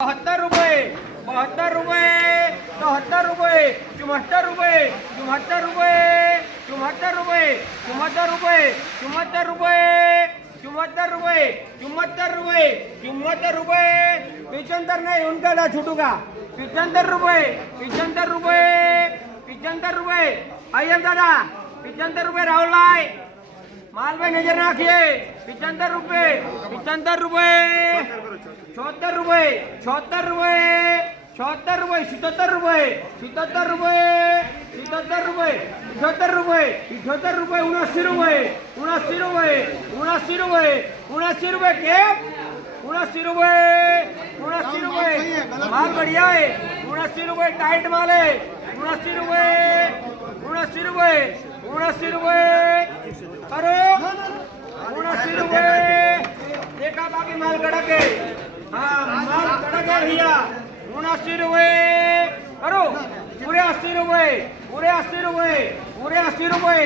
72 रुपये 72 रुपये 73 रुपये 74 रुपये 74 रुपये 74 रुपये 74 रुपये 74 रुपये 74 रुपये 74 रुपये 74 रुपये 75 नहीं उनका ना छूटूगा 75 रुपये 75 रुपये 75 रुपये अय्यन दादा 75 रुपये राहुल भाई माल भाई नजर रखिए 75 रुपये 75 रुपये 74 रुपये 74 रुपये 74 रुपये 77 रुपये 77 रुपये 77 रुपये 78 रुपये 78 रुपये 79 रुपये 79 रुपये 79 रुपये 79 रुपये के 79 रुपये 79 रुपये माल बढ़िया है 79 रुपये टाइट माल है 79 रुपये 79 रुपये 79 रुपये करो 79 रुपये देखा बाकी माल कड़क है हाँ माल कड़क है भैया 79 रुपये करो पूरे 80 रुपये पूरे 80 रुपये पूरे 80 रुपये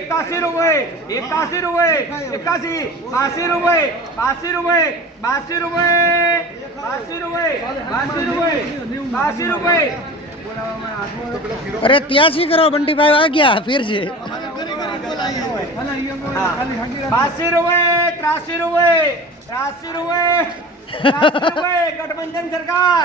81 रुपये 81 रुपये 81 82 रुपये 82 रुपये 82 रुपये 82 रुपये 82 रुपये 82 रुपये अरे 83 करो बंटी भाई आ गया फिर से 82 रुपये 83 रुपये 83 रुपये 83 रुपये गठबंधन सरकार